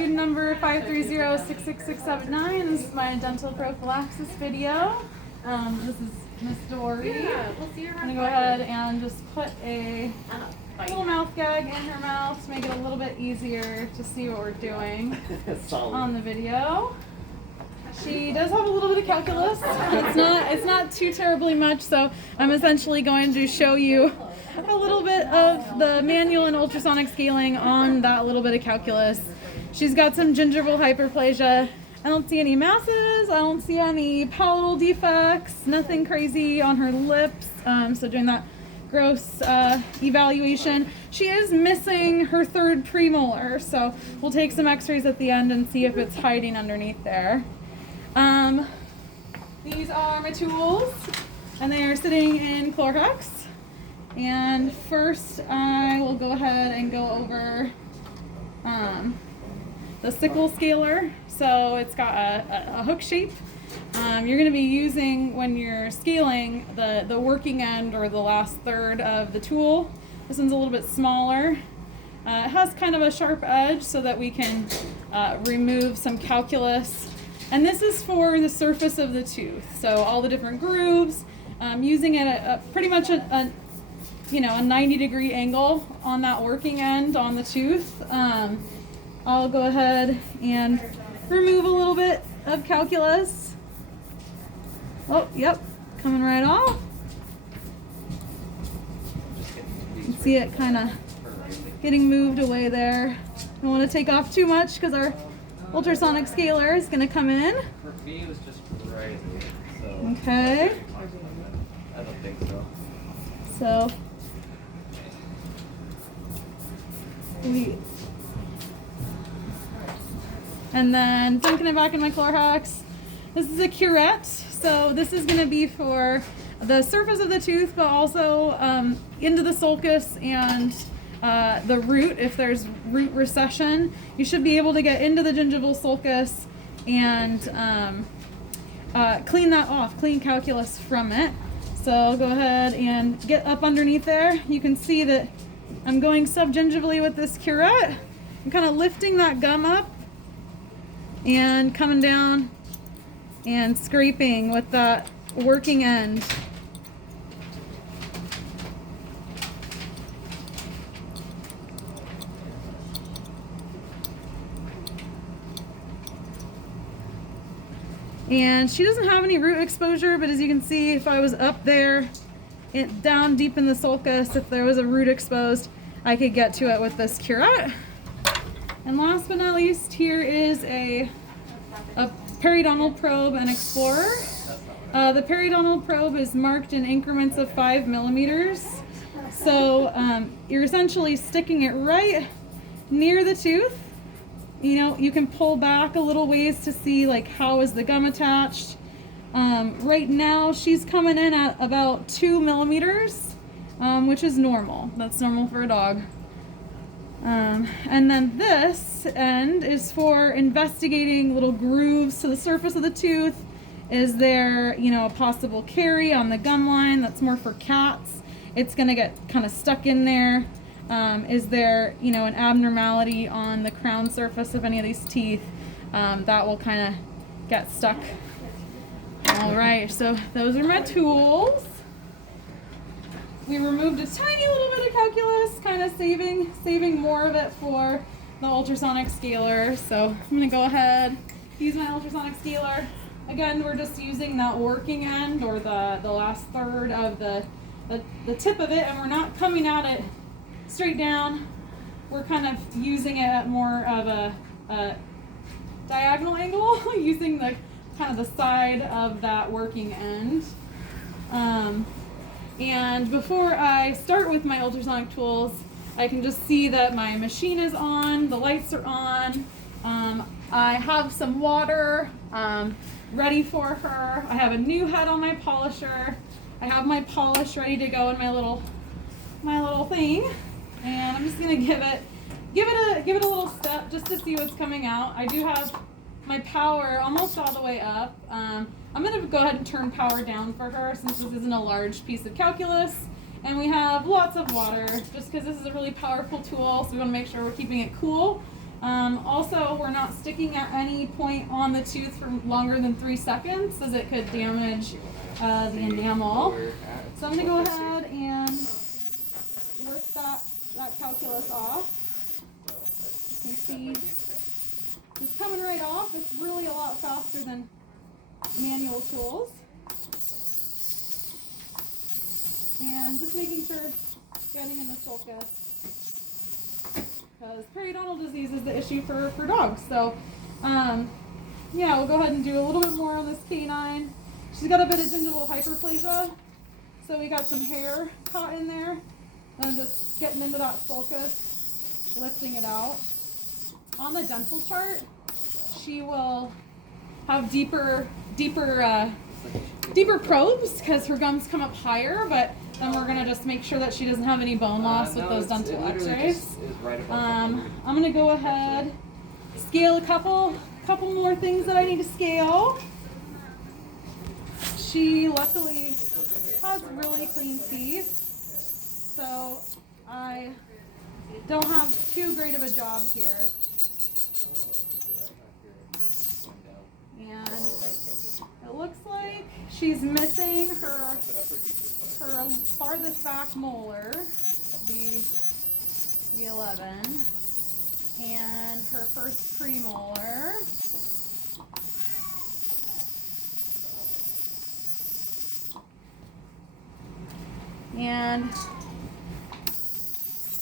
student number 530-66679. This is my dental prophylaxis video. This is Miss Dory. I'm going to go ahead and just put a little mouth gag in her mouth to make it a little bit easier to see what we're doing on the video. She does have a little bit of calculus. It's not too terribly much, so I'm essentially going to show you a little bit of the manual and ultrasonic scaling on that little bit of calculus. She's got some gingival hyperplasia. I don't see any masses. I don't see any palatal defects. Nothing crazy on her lips. So doing that gross evaluation. She is missing her third premolar, so we'll take some x-rays at the end and see if it's hiding underneath there. These are my tools, and they are sitting in Clorox. And first I will go ahead and go over the sickle scaler. So it's got a hook shape. You're going to be using, when you're scaling, the working end or the last third of the tool. This one's a little bit smaller. It has kind of a sharp edge so that we can remove some calculus. And this is for the surface of the tooth. So all the different grooves, using it at pretty much a 90-degree angle on that working end on the tooth. I'll go ahead and remove a little bit of calculus. Oh, yep, coming right off. You can see it kind of getting moved away there. Don't want to take off too much because our ultrasonic scaler is going to come in. For me, it was just right here, so. Okay. I don't think so. So and then dunking it back in my Clorox. This is a curette, so this is going to be for the surface of the tooth, but also into the sulcus and the root. If there's root recession, you should be able to get into the gingival sulcus and clean that off, clean calculus from it. So I'll go ahead and get up underneath there. You can see that I'm going subgingivally with this curette. I'm kind of lifting that gum up and coming down and scraping with that working end. And she doesn't have any root exposure, but as you can see, if I was up there, down deep in the sulcus, if there was a root exposed, I could get to it with this curette. And last but not least, here is a periodontal probe and explorer. The periodontal probe is marked in increments of 5 millimeters. So you're essentially sticking it right near the tooth. You can pull back a little ways to see like how is the gum attached. Right now she's coming in at about 2 millimeters, which is normal. That's normal for a dog. And then this end is for investigating little grooves to the surface of the tooth. Is there, a possible carie on the gum line? That's more for cats. It's going to get kind of stuck in there. Is there, an abnormality on the crown surface of any of these teeth? That will kind of get stuck. All right, so those are my tools. We removed a tiny little bit of calculus, kind of saving more of it for the ultrasonic scaler. So I'm going to go ahead, use my ultrasonic scaler. Again, we're just using that working end or the last third of the tip of it, and we're not coming at it straight down. We're kind of using it at more of a diagonal angle, using the kind of the side of that working end. And before I start with my ultrasonic tools, I can just see that my machine is on, the lights are on. I have some water ready for her. I have a new head on my polisher. I have my polish ready to go in my little thing. And I'm just gonna give it a little step just to see what's coming out. I do have my power almost all the way up. I'm going to go ahead and turn power down for her since this isn't a large piece of calculus. And we have lots of water just because this is a really powerful tool, so we want to make sure we're keeping it cool Also, we're not sticking at any point on the tooth for longer than 3 seconds, as it could damage the enamel. So I'm gonna go ahead and work that calculus off. You can see just coming right off. It's really a lot faster than manual tools. And just making sure getting in the sulcus, because periodontal disease is the issue for dogs. So yeah, we'll go ahead and do a little bit more on this canine. She's got a bit of gingival hyperplasia, so we got some hair caught in there. And I'm just getting into that sulcus, lifting it out. On the dental chart, she will have deeper probes because her gums come up higher, but then we're gonna just make sure that she doesn't have any bone loss with those dental x-rays. I'm gonna go ahead, scale a couple more things that I need to scale. She luckily has really clean teeth, so I don't have too great of a job here. And it looks like she's missing her farthest back molar, the 11, and her first premolar. And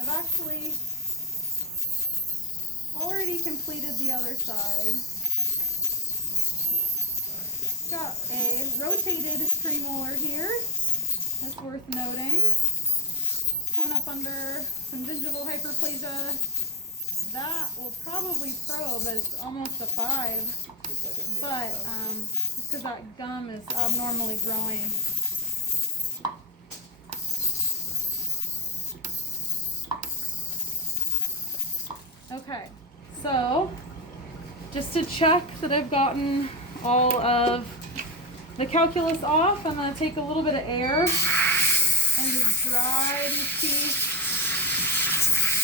I've actually already completed the other side. Got a rotated premolar here. That's worth noting. Coming up under some gingival hyperplasia. That will probably probe as almost a 5, but just because that gum is abnormally growing. Okay, so just to check that I've gotten all of the calculus off, I'm going to take a little bit of air and just dry these teeth,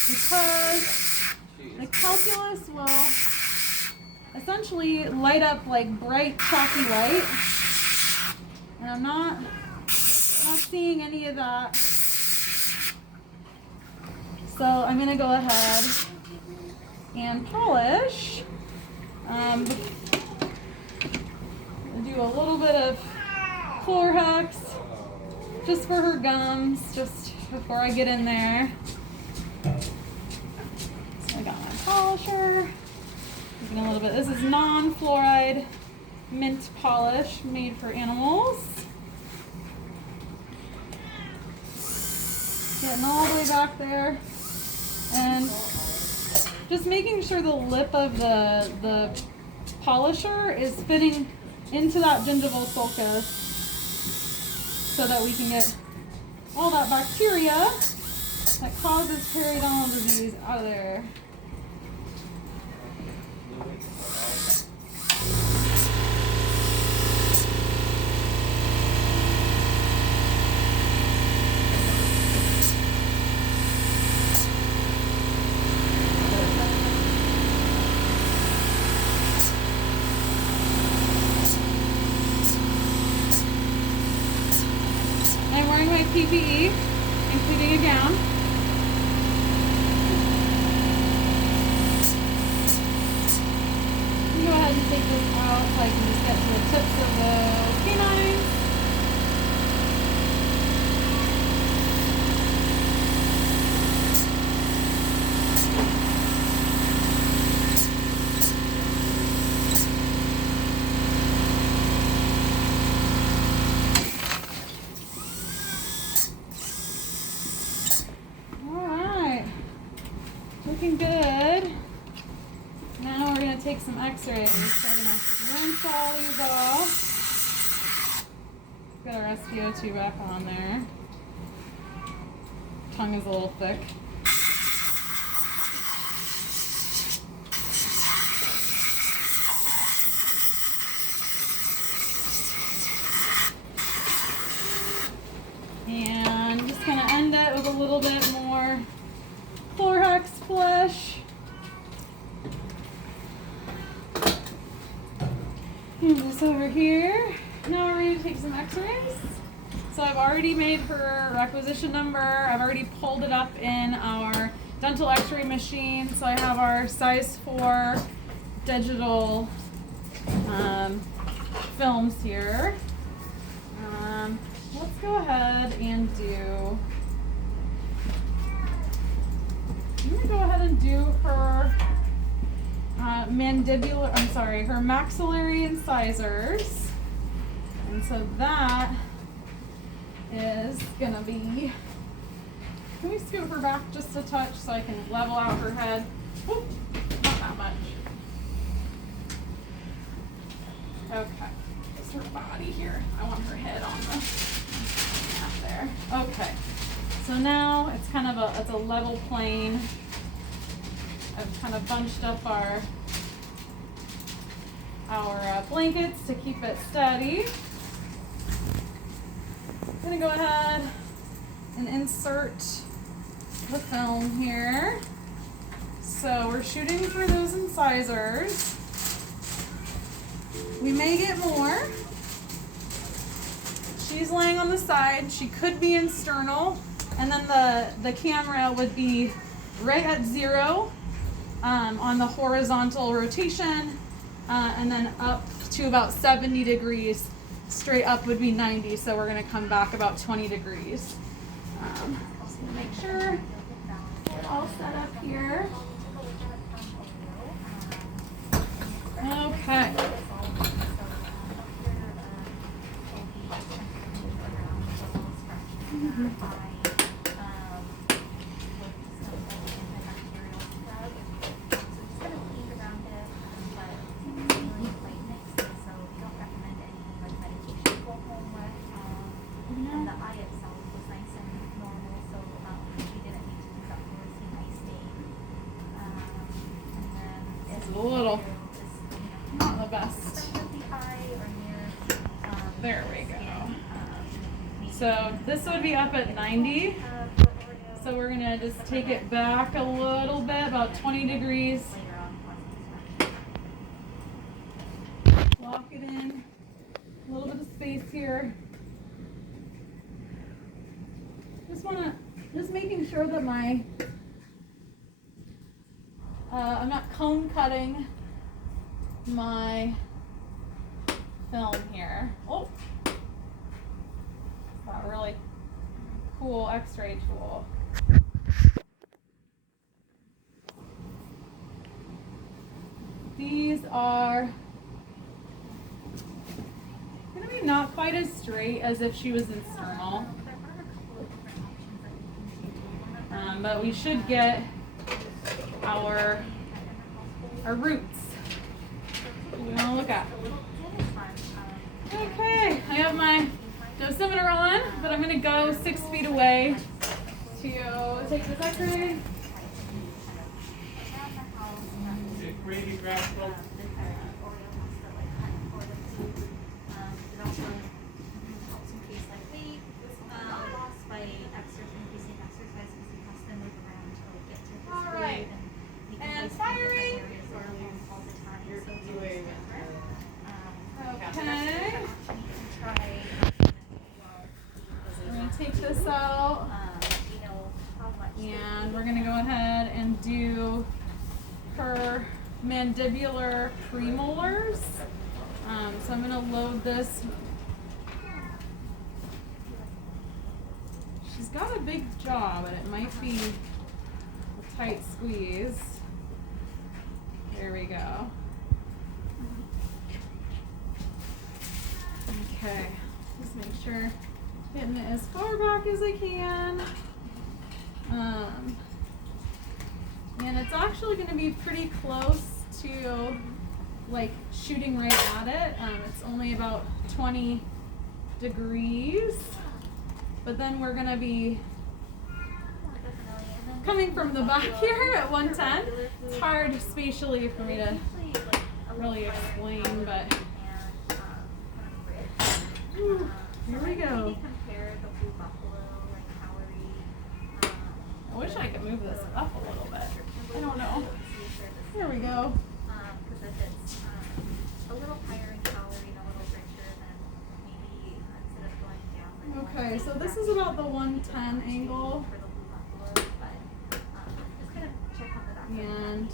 because the calculus will essentially light up like bright chalky white, and I'm not seeing any of that. So I'm going to go ahead and polish. Do a little bit of Chlorhex just for her gums, just before I get in there. So I got my polisher. Using a little bit. This is non-fluoride mint polish made for animals. Getting all the way back there, and just making sure the lip of the polisher is fitting into that gingival sulcus so that we can get all that bacteria that causes periodontal disease out of there. I'm wearing my PPE, including a gown. Go ahead and take this out so I can just get to the tips of the canines. Looking good. Now we're going to take some x-rays. So I'm going to rinse all these off. Got our SpO2 back on there. Tongue is a little thick. And just going to end it with a little bit more Chlorhex flush. Move this over here. Now we're ready to take some x-rays. So I've already made her requisition number. I've already pulled it up in our dental x-ray machine. So I have our size 4 digital films here. Let's go ahead and do, I'm gonna go ahead and do her her maxillary incisors. And so that is gonna be, can we scoot her back just a touch so I can level out her head? Whoop, not that much. Okay, just her body here. I want her head on the mat there. Okay, so now it's kind of it's a level plane. I've kind of bunched up our blankets to keep it steady. I'm gonna go ahead and insert the film here. So we're shooting for those incisors. We may get more. She's laying on the side. She could be in sternal, and then the camera would be right at 0 on the horizontal rotation, and then up to about 70 degrees. Straight up would be 90, so we're going to come back about 20 degrees. Just going to make sure we're all set up here. Okay. A little, not the best. There we go. So this would be up at 90. So we're gonna just take it back a little bit, about 20 degrees. Lock it in. A little bit of space here. Just making sure that I'm not cone cutting my film here. Oh, got a really cool X-ray tool. These are gonna be not quite as straight as if she was in sternal, but we should get our roots we want to look at. Okay, I have my dosimeter on, but I'm going to go 6 feet away to take this X-ray. All right, and firing. Okay. We're going to take this out, and we're going to go ahead and do her mandibular premolars. So I'm going to load this. She's got a big jaw, but it might be a tight squeeze. There we go. Okay, just make sure getting it as far back as I can. And it's actually going to be pretty close to like shooting right at it. It's only about 20 degrees, but then we're going to be coming from the back here at 110. It's hard spatially for me to really explain, but here we go. I wish I could move this up a little bit. I don't know. Here we go. A little higher in calories. Okay, so this is about the 110 angle. And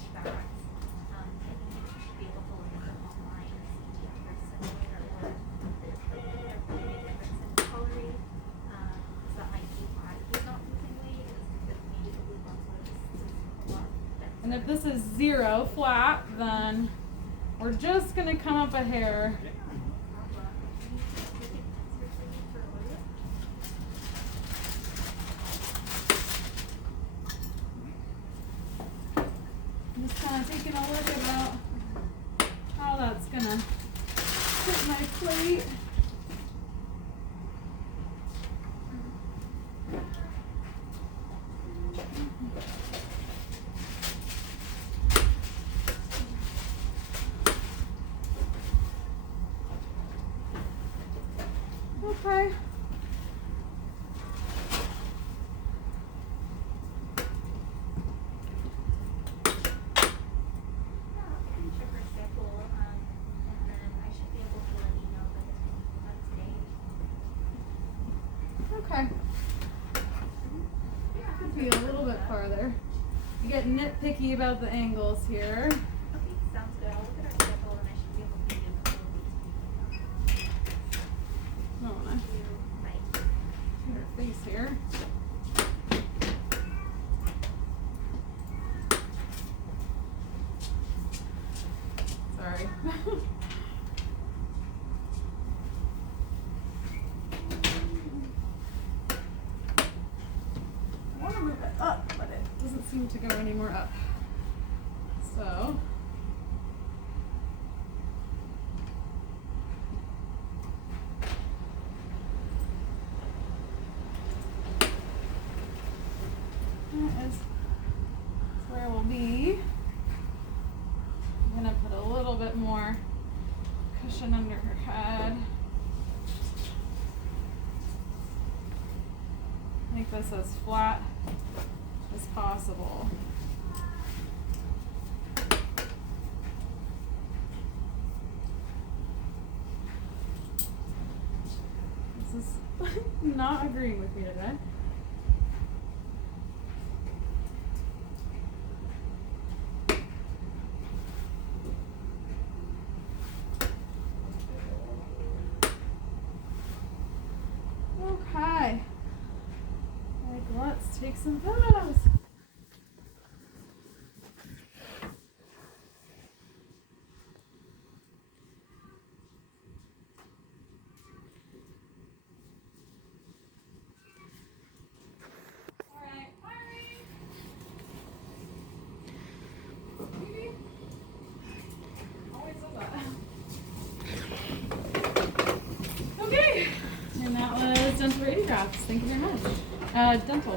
and if this is 0 flat, then we're just going to come up a hair. Just kind of taking a look about how that's going to fit my plate. Okay. Okay. Could be a little bit farther. You get nitpicky about the angles here. Okay, sounds good. I'll look at our schedule and I should be able to give you a little I don't wanna bit. hit her face here. Sorry. I want to move it up, but it doesn't seem to go any more up. So. That is where we'll be. I'm gonna put a little bit more cushion under her head. Make this as flat as possible. This is not agreeing with me today. Okay. Let's take some photos. All right, Irene. Baby. Always does that. Okay. And that was dental radiographs. Thank you very much. Dental.